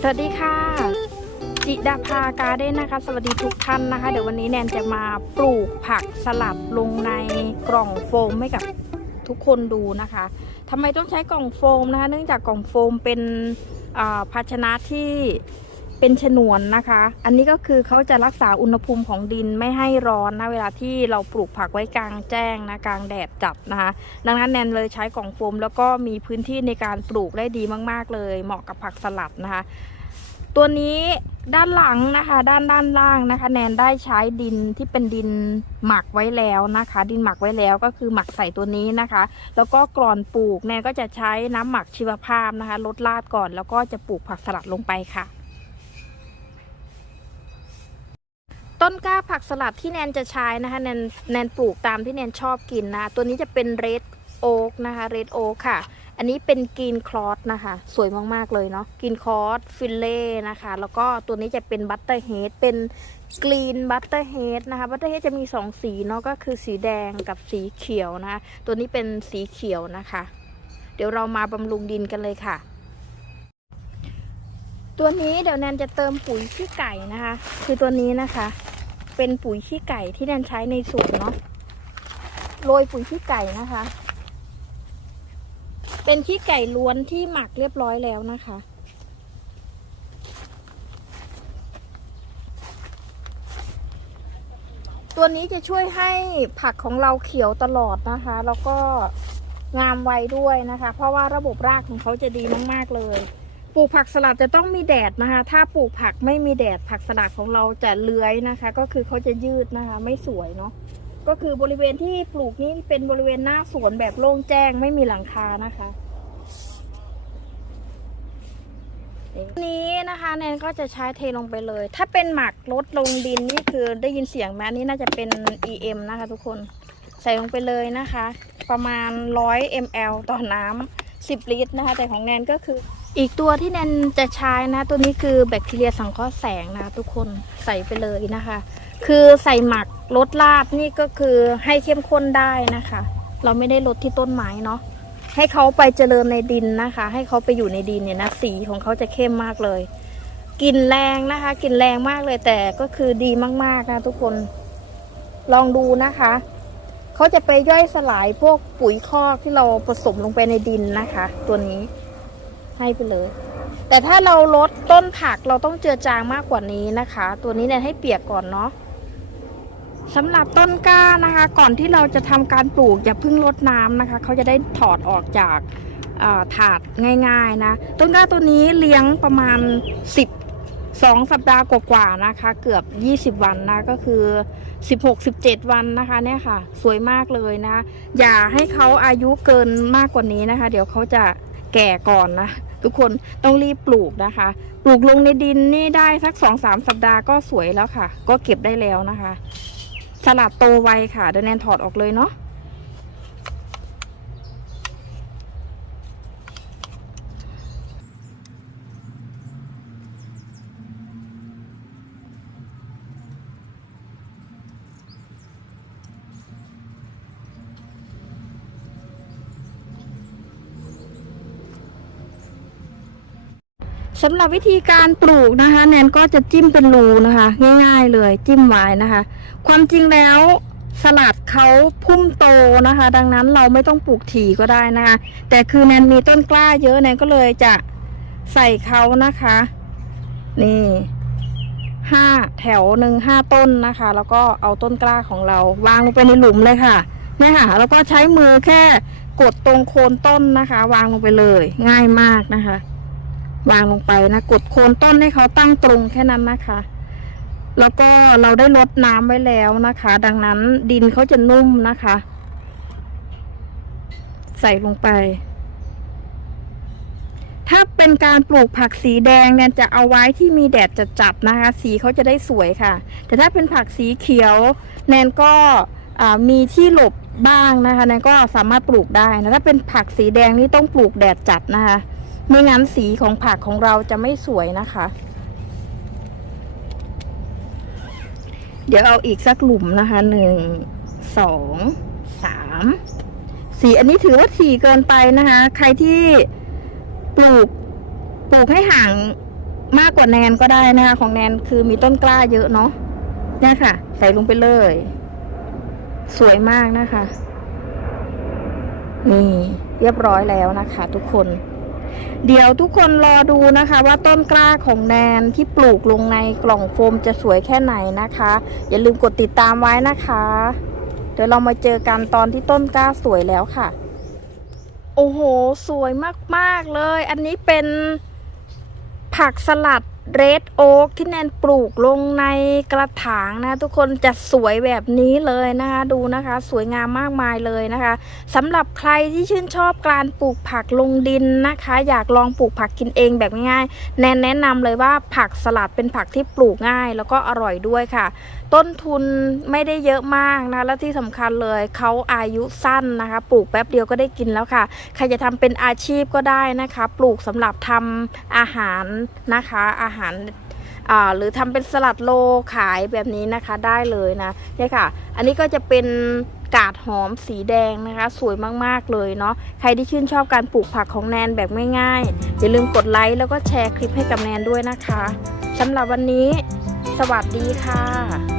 สวัสดีค่ะ จิดาภาการ์เด้นนะคะ สวัสดีทุกท่านนะคะ เดี๋ยววันนี้แนนจะมาปลูกผักสลัดลงในกล่องโฟมให้กับทุกคนดูนะคะทำไมต้องใช้กล่องโฟมนะคะ เนื่องจากกล่องโฟมเป็นภาชนะที่ เป็นฉนวนนะคะ อันนี้ก็คือเขาจะรักษาอุณหภูมิของดินไม่ให้ร้อนนะเวลาที่เราปลูกผักไว้กลางแจ้งนะกลางแดดจัดนะคะ ดังนั้นแนนเลยใช้กล่องโฟมแล้วก็มีพื้นที่ในการปลูกได้ดีมาก ๆ เลย เหมาะกับผักสลัดนะคะ ตัวนี้ด้านหลังนะคะ ด้านด้านล่างนะคะ แนนได้ใช้ดินที่เป็นดินหมักไว้แล้วนะคะ ดินหมักไว้แล้วก็คือหมักใส่ตัวนี้นะคะ แล้วก็กรอนปลูกแนนก็จะใช้น้ำหมักชีวภาพนะคะลดลาดก่อน แล้วก็จะปลูกผักสลัดลงไปค่ะ ต้นกล้าผักสลัดที่แนนจะใช้นะคะแนนแนนปลูกตามที่แนนชอบกินนะะตัวนี้จะเป็นเรดโอ๊กนะคะเรดโอ๊กค่ะ อันนี้เป็นกรีนคลอสนะคะ สวยมากๆเลยเนาะกรีนคลอสฟิลเล่นะคะ แล้วก็ตัวนี้จะเป็นบัตเตอร์เฮดเป็นกรีนบัตเตอร์เฮดนะคะบัตเตอร์เฮดจะมี 2 สีเนาะก็คือสีแดงกับสีเขียวนะคะ ตัวนี้เป็นสีเขียวนะคะ เดี๋ยวเรามาบำรุงดินกันเลยค่ะ ตัวนี้เดี๋ยวแนนจะเติมปุ๋ยขี้ไก่นะคะ คือตัวนี้นะคะ เป็นปุ๋ยขี้ไก่ที่แนนใช้ในสวนเนาะโรยปุ๋ยขี้ไก่นะคะ เป็นขี้ไก่ล้วนที่หมักเรียบร้อยแล้วนะคะ ตัวนี้จะช่วยให้ผักของเราเขียวตลอดนะคะ แล้วก็งามไวด้วยนะคะ เพราะว่าระบบรากของเขาจะดีมาก ๆ เลย ปลูกผักสลัดจะต้องมีแดดนะคะ ถ้าปลูกผักไม่มีแดดผักสลัดของเราจะเลื้อยนะคะ ก็คือเขาจะยืดนะคะ ไม่สวยเนาะก็คือบริเวณที่ปลูกนี้เป็นบริเวณหน้าสวนแบบโล่งแจ้งไม่มีหลังคานะคะนี้นะคะแนนก็จะใช้เทลงไปเลย ถ้าเป็นหมักลดลงดินนี่คือได้ยินเสียงไหมอันนี้น่าจะเป็น EM นะคะ ทุกคนใส่ลงไปเลยนะคะ ประมาณ 100 ml ต่อน้ำ10 ลิตรนะคะ แต่ของแนนก็คือ อีกตัวที่แนนจะใช้นะ ตัวนี้คือแบคทีเรียสังเคราะห์แสงนะทุกคนใส่ไปเลยนะคะ คือใส่หมักลดลาดนี่ก็คือให้เข้มข้นได้นะคะ เราไม่ได้ลดที่ต้นไม้เนาะให้เขาไปเจริญในดินนะคะ ให้เขาไปอยู่ในดินเนี่ยนะสีของเขาจะเข้มมากเลยกลิ่นแรงนะคะกลิ่นแรงมากเลยแต่ก็คือดีมากๆนะทุกคน ลองดูนะคะ เขาจะไปย่อยสลายพวกปุ๋ยคอกที่เราผสมลงไปในดินนะคะ ตัวนี้ให้ไปเลย แต่ถ้าเราลดต้นผักเราต้องเจือจางมากกว่านี้นะคะ ตัวนี้เนี่ยให้เปียกก่อนเนาะสำหรับต้นกล้านะคะ ก่อนที่เราจะทำการปลูกอย่าเพิ่งรดน้ำนะคะ เขาจะได้ถอดออกจากอ่าถาดง่ายๆนะ ต้นกล้าตัวนี้เลี้ยงประมาณ 10 2 สัปดาห์กว่าๆนะคะ เกือบ 20 วันนะก็คือ 16-17 วันนะคะเนี่ยค่ะ สวยมากเลยนะ อย่าให้เขาอายุเกินมากกว่านี้นะคะ เดี๋ยวเขาจะแก่ก่อนนะทุกคนต้องรีบปลูกนะคะ ปลูกลงในดินนี่ได้สัก2-3สัปดาห์ก็สวยแล้วค่ะ ก็เก็บได้แล้วนะคะ สลัดโตไวค่ะเดนแนนถอดออกเลยเนาะ สำหรับวิธีการปลูกนะคะ แนนก็จะจิ้มเป็นรูนะคะ ง่าย ๆ เลยจิ้มไว้นะคะ ความจริงแล้วสลัดเขาพุ่มโตนะคะ ดังนั้นเราไม่ต้องปลูกถี่ก็ได้นะคะ แต่คือแนนมีต้นกล้าเยอะแนนก็เลยจะใส่เขานะคะ นี่ห้าแถวหนึ่งห้าต้นนะคะ แล้วก็เอาต้นกล้าของเราวางลงไปในหลุมเลยค่ะนี่ค่ะแล้วก็ใช้มือแค่กดตรงโคนต้นนะคะ วางลงไปเลย ง่ายมากนะคะ วางลงไปนะกดโคนต้นให้เขาตั้งตรงแค่นั้นนะคะ แล้วก็เราได้ลดน้ำไว้แล้วนะคะ ดังนั้นดินเขาจะนุ่มนะคะ ใส่ลงไป ถ้าเป็นการปลูกผักสีแดงเนี่ยจะเอาไว้ที่มีแดดจัดๆนะคะ สีเขาจะได้สวยค่ะ แต่ถ้าเป็นผักสีเขียว แนนก็มีที่หลบบ้างนะคะแนนก็สามารถปลูกได้นะถ้าเป็นผักสีแดงนี่ต้องปลูกแดดจัดนะคะ ไม่งั้นสีของผักของเราจะไม่สวยนะคะ เดี๋ยวเอาอีกสักหลุมนะคะหนึ่งสองสามสีอันนี้ถือว่าถี่เกินไปนะคะ ใครที่ปลูกปลูกให้ห่างมากกว่าแนนก็ได้นะคะ ของแนนคือมีต้นกล้าเยอะเนาะเนี่ยค่ะ ใส่ลงไปเลย สวยมากนะคะ นี่เรียบร้อยแล้วนะคะ ทุกคน เดี๋ยวทุกคนรอดูนะคะว่าต้นกล้าของแนนที่ปลูกลงในกล่องโฟมจะสวยแค่ไหนนะคะ อย่าลืมกดติดตามไว้นะคะ เดี๋ยวเรามาเจอกันตอนที่ต้นกล้าสวยแล้วค่ะ โอ้โห สวยมาก ๆ เลย อันนี้เป็นผักสลัด เรดโอ๊กที่แนนปลูกลงในกระถางนะ ทุกคนจะสวยแบบนี้เลยนะคะดูนะคะ สวยงามมากมายเลยนะคะสำหรับใครที่ชื่นชอบการปลูกผักลงดินนะคะ อยากลองปลูกผักกินเองแบบง่ายๆแนนแนะนำเลยว่าผักสลัดเป็นผักที่ปลูกง่าย แล้วก็อร่อยด้วยค่ะ ต้นทุนไม่ได้เยอะมากนะและที่สำคัญเลยเขาอายุสั้นนะคะ ปลูกแป๊บเดียวก็ได้กินแล้วค่ะ ใครจะทำเป็นอาชีพก็ได้นะคะ ปลูกสำหรับทำอาหารนะคะอาหารารหรือทำเป็นสลัดโลขายแบบนี้นะคะได้เลยนะเนี่ยค่ะ อันนี้ก็จะเป็นกาดหอมสีแดงนะคะ สวยมากๆเลยเนาะใครที่ชื่นชอบการปลูกผักของแนนแบบง่ายๆ อย่าลืมกดไลค์แล้วก็แชร์คลิปให้กับแนนด้วยนะคะสำหรับวันนี้ สวัสดีค่ะ